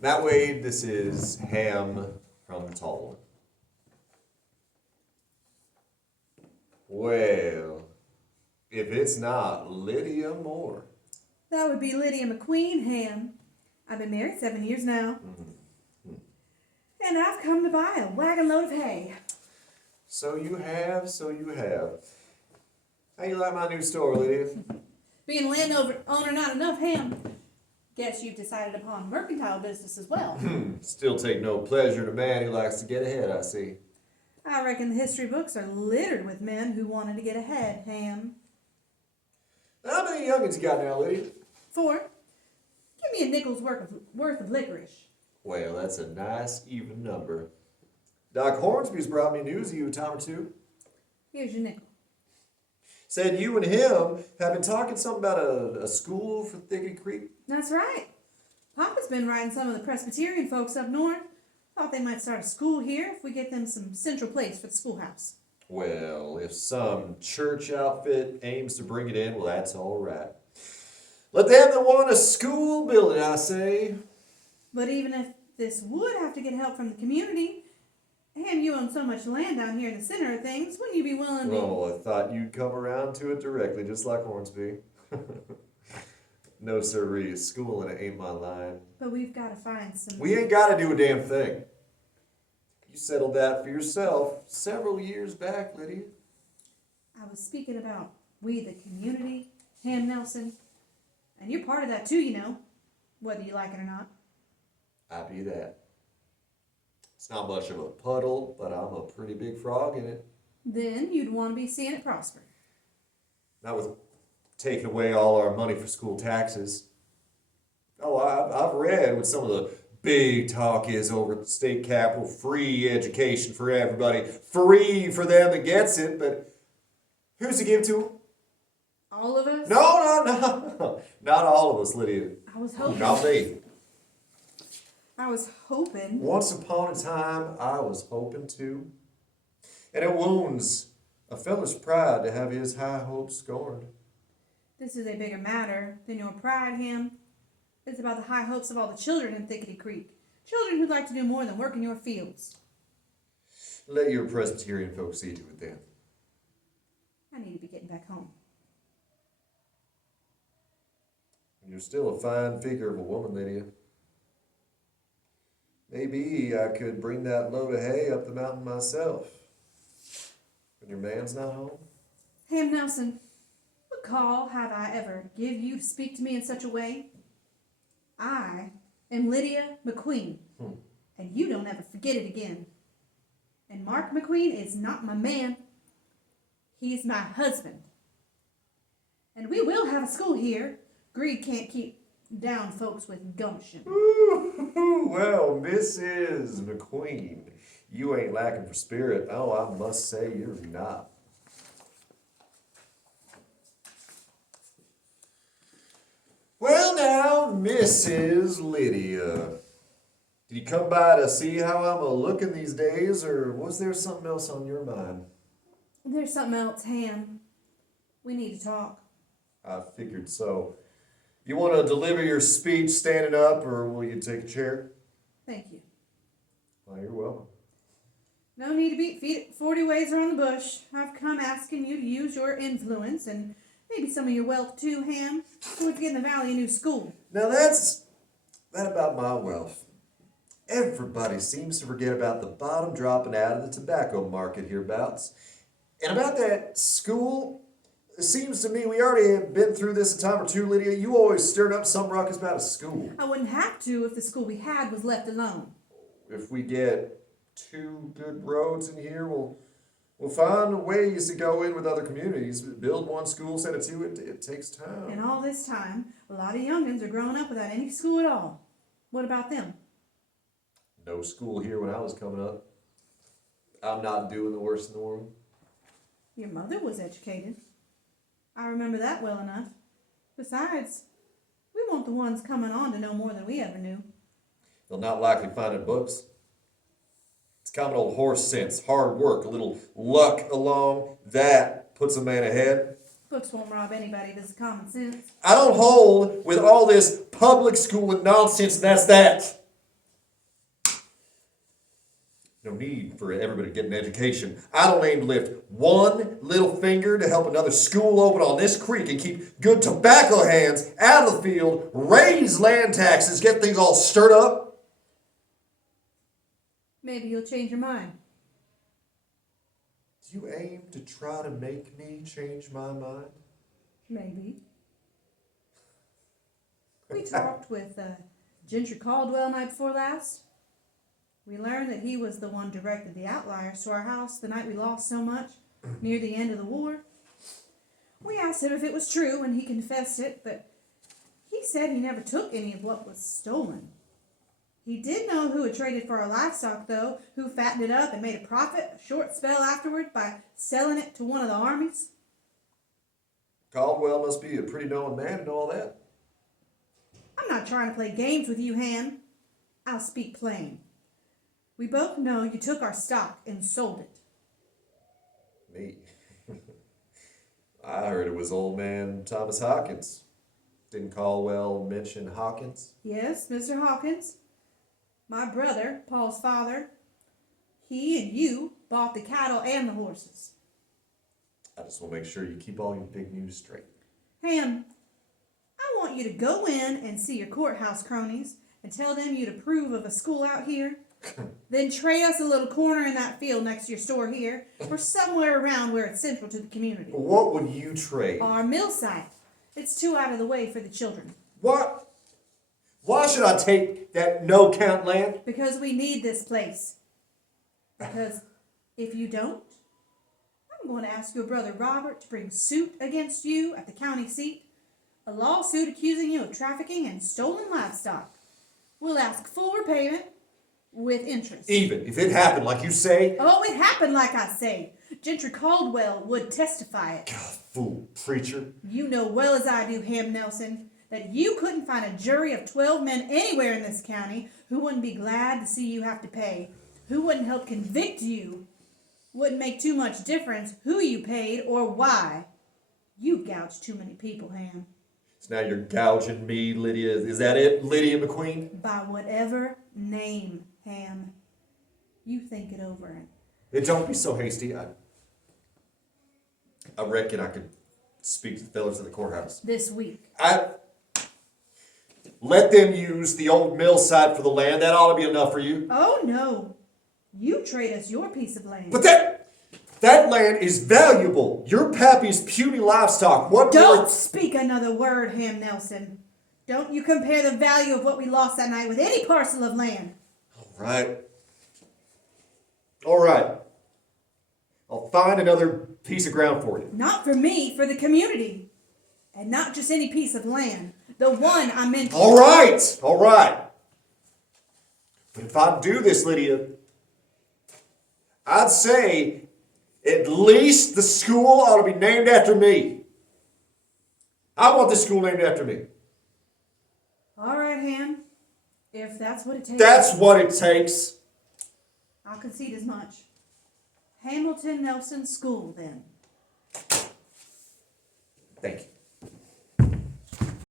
Matt Wade, this is Ham from Tulsa. Well, if it's not Lydia Moore. That would be Lydia McQueen, Ham. I've been married 7 years now. And I've come to buy a wagon load of hay. So you have. How you like my new store, Lydia? Being a landowner not enough, Ham. Guess you've decided upon mercantile business as well. Still take no pleasure in a man who likes to get ahead, I see. I reckon the history books are littered with men who wanted to get ahead, Ham. How many youngins you got now, Lydia? 4. Give me a nickel's worth of licorice. Well, that's a nice, even number. Doc Hornsby's brought me news of you a time or two. Here's your nickel. Said you and him have been talking something about a school for Thickety Creek. That's right. Papa's been writing some of the Presbyterian folks up north. Thought they might start a school here if we get them some central place for the schoolhouse. Well, if some church outfit aims to bring it in, well, that's all right. Let them that want a school build it, I say. But even if this would have to get help from the community, and you own so much land down here in the center of things, wouldn't you be willing to... Oh, I thought you'd come around to it directly, just like Hornsby. No, sirree, schooling it ain't my line. But we've got to find some... We ain't got to do a damn thing. You settled that for yourself several years back, Lydia. I was speaking about we the community, Ham Nelson. And you're part of that too, you know, whether you like it or not. I be that. It's not much of a puddle, but I'm a pretty big frog in it. Then you'd want to be seeing it prosper. Not with taking away all our money for school taxes. Oh, I've read what some of the big talk is over at the state capitol. Free education for everybody. Free for them that gets it, but who's to give to? All of us? No. Not all of us, Lydia. I was hoping. Not me. I was hoping. Once upon a time, I was hoping to. And it wounds a fella's pride to have his high hopes scorned. This is a bigger matter than your pride, Ham. It's about the high hopes of all the children in Thickety Creek. Children who'd like to do more than work in your fields. Let your Presbyterian folks see to it then. I need to be getting back home. You're still a fine figure of a woman, Lydia. Maybe I could bring that load of hay up the mountain myself. When your man's not home? Ham Nelson, what call have I ever give you to speak to me in such a way? I am Lydia McQueen, and you don't ever forget it again. And Mark McQueen is not my man. He's my husband. And we will have a school here. Greed can't keep down folks with gumption. Ooh, well, Mrs. McQueen, you ain't lacking for spirit. Oh, I must say you're not. Well now, Mrs. Lydia, did you come by to see how I'm a-looking these days, or was there something else on your mind? There's something else, Ham. We need to talk. I figured so. You want to deliver your speech standing up, or will you take a chair? Thank you. Well, you're welcome. No need to beat feet 40 ways around the bush. I've come asking you to use your influence and maybe some of your wealth too, Ham, towards getting the Valley a new school. Now that about my wealth. Everybody seems to forget about the bottom dropping out of the tobacco market hereabouts. And about that school, it seems to me we already have been through this a time or two, Lydia. You always stirred up some ruckus about a school. I wouldn't have to if the school we had was left alone. If we get 2 good roads in here, we'll find ways to go in with other communities. Build one school, send it to it takes time. And all this time, a lot of youngins are growing up without any school at all. What about them? No school here when I was coming up. I'm not doing the worst in the world. Your mother was educated. I remember that well enough. Besides, we want the ones coming on to know more than we ever knew. They'll not likely find it in books. It's common old horse sense, hard work, a little luck along, that puts a man ahead. Books won't rob anybody of his common sense. I don't hold with all this public school and nonsense, and that's that. No need for everybody to get an education. I don't aim to lift one little finger to help another school open on this creek and keep good tobacco hands out of the field, raise land taxes, get things all stirred up. Maybe you'll change your mind. Do you aim to try to make me change my mind? Maybe. We talked with Ginger Caldwell night before last. We learned that he was the one who directed the outliers to our house the night we lost so much, near the end of the war. We asked him if it was true, and he confessed it, but he said he never took any of what was stolen. He did know who had traded for our livestock, though, who fattened it up and made a profit a short spell afterward by selling it to one of the armies. Caldwell must be a pretty known man and all that. I'm not trying to play games with you, Ham. I'll speak plain. We both know you took our stock and sold it. Me? I heard it was old man Thomas Hawkins. Didn't Caldwell mention Hawkins? Yes, Mr. Hawkins. My brother, Paul's father, he and you bought the cattle and the horses. I just want to make sure you keep all your big news straight. Ham, I want you to go in and see your courthouse cronies and tell them you'd approve of a school out here. Then trade us a little corner in that field next to your store here, or somewhere around where it's central to the community. What would you trade? Our mill site. It's too out of the way for the children. What? Why should I take that no-count land? Because we need this place. Because if you don't, I'm going to ask your brother Robert to bring suit against you at the county seat. A lawsuit accusing you of trafficking and stolen livestock. We'll ask full repayment with interest. Even if it happened like you say? Oh, it happened like I say. Gentry Caldwell would testify it. God, fool, preacher. You know well as I do, Ham Nelson, that you couldn't find a jury of 12 men anywhere in this county who wouldn't be glad to see you have to pay, who wouldn't help convict you, wouldn't make too much difference who you paid or why. You gouged too many people, Ham. So now you're gouging me, Lydia. Is that it, Lydia McQueen? By whatever name, Ham. You think it over. Don't be so hasty. I reckon I could speak to the fellas at the courthouse. This week. Let them use the old mill site for the land. That ought to be enough for you. Oh, no. You trade us your piece of land. But that land is valuable. Your pappy's puny livestock. What Don't speak another word, Ham Nelson. Don't you compare the value of what we lost that night with any parcel of land. All right. I'll find another piece of ground for you. Not for me, for the community. And not just any piece of land. The one I mentioned. All right. But if I do this, Lydia, I'd say at least the school ought to be named after me. I want this school named after me. All right, Ham. If that's what it takes. That's what it takes. I'll concede as much. Hamilton Nelson School, then. Thank you.